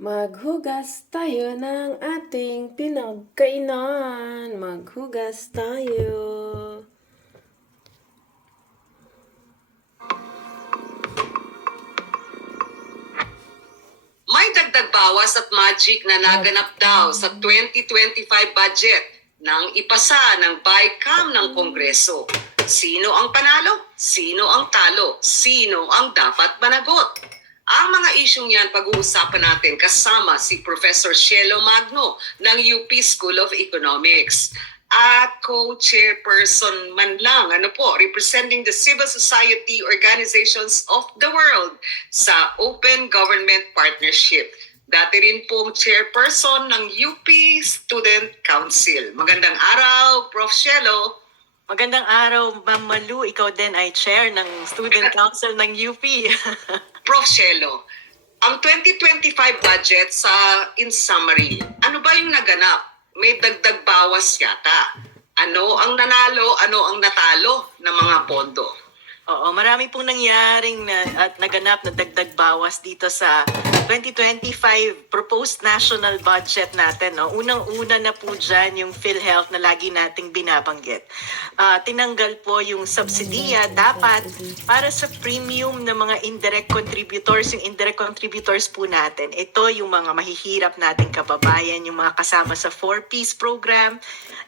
Maghugas tayo ng ating pinagkainan. Maghugas tayo. May dagdag bawas at magic na naganap daw sa 2025 budget nang ipasa ng BICAM ng Kongreso. Sino ang panalo? Sino ang talo? Sino ang dapat managot? Ang mga isyong yan pag-uusapan natin kasama si Professor Shelo Magno ng UP School of Economics at co-chairperson man lang, ano po, representing the civil society organizations of the world sa Open Government Partnership. Dati rin pong chairperson ng UP Student Council. Magandang araw, Prof. Shelo. Magandang araw, Ma'am Malu. Ikaw din ay chair ng Student Council ng UP. Prof. Shelo, ang 2025 budget sa in summary, ano ba yung naganap? May dagdag bawas yata. Ano ang nanalo, ano ang natalo ng mga pondo? Oo, marami pong nangyaring na, at naganap na dagdag bawas dito sa 2025 proposed national budget natin. No? Unang-una na po dyan yung PhilHealth na lagi nating binabanggit. Ah, tinanggal po yung subsidiya dapat para sa premium ng mga indirect contributors, yung indirect contributors po natin. Ito yung mga mahihirap nating kababayan, yung mga kasama sa 4Ps program,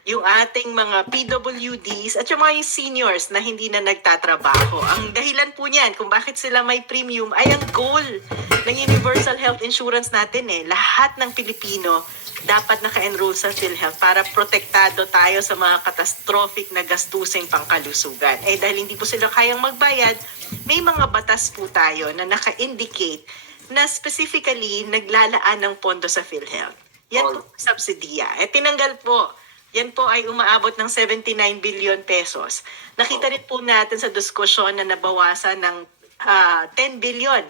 yung ating mga PWDs at yung mga yung seniors na hindi na nagtatrabaho. Ang dahilan po niyan kung bakit sila may premium ay ang goal ng Universal Health Insurance natin eh. Lahat ng Pilipino dapat naka-enroll sa PhilHealth para protektado tayo sa mga catastrophic na gastusing pangkalusugan. Eh dahil hindi po sila kayang magbayad, may mga batas po tayo na naka-indicate na specifically naglalaan ng pondo sa PhilHealth. Yan po subsidiya. Eh tinanggal po yan po ay umaabot ng 79 billion pesos. Nakita rin po natin sa diskusyon na nabawasan ng ah, 10 billion.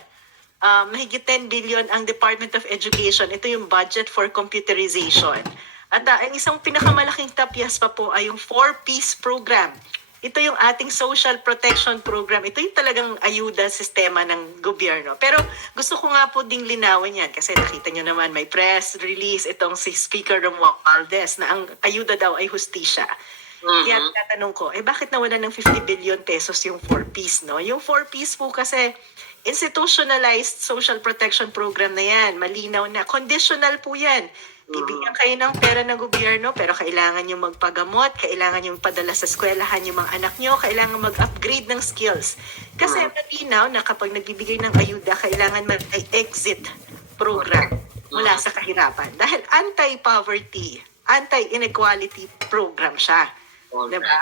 Ah, mahigit 10 billion ang Department of Education. Ito yung budget for computerization. At ah, ang isang pinakamalaking tapyas pa po ay yung 4-piece program. Ito yung ating social protection program. Ito yung talagang ayuda sistema ng gobyerno. Pero gusto ko nga po ding linawin yan kasi nakita nyo naman may press release itong si Speaker Romualdez na ang ayuda daw ay hustisya. Kaya tatanong ko, eh bakit nawala ng 50 billion pesos yung 4-piece, no? Yung 4-piece po kasi institutionalized social protection program na yan. Malinaw na. Conditional po yan. Bibigyan kayo ng pera ng gobyerno pero kailangan yung magpagamot, kailangan yung padala sa eskwelahan yung mga anak nyo, kailangan mag-upgrade ng skills. Kasi malinaw na kapag nagbibigay ng ayuda, kailangan may exit program mula sa kahirapan. Dahil anti-poverty, anti-inequality program siya. Alright. Diba?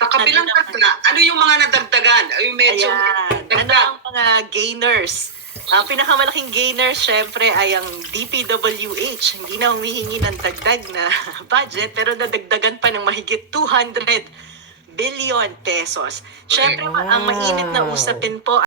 Sa kabilang kanta, ano yung mga nadagdagan? Ay, medyo Ayan. Ano ang mga gainers? Ang pinakamalaking gainers, syempre, ay ang DPWH. Hindi na humihingi ng dagdag na budget, pero nadagdagan pa ng mahigit 200 billion pesos. Syempre, ang mainit na usapin po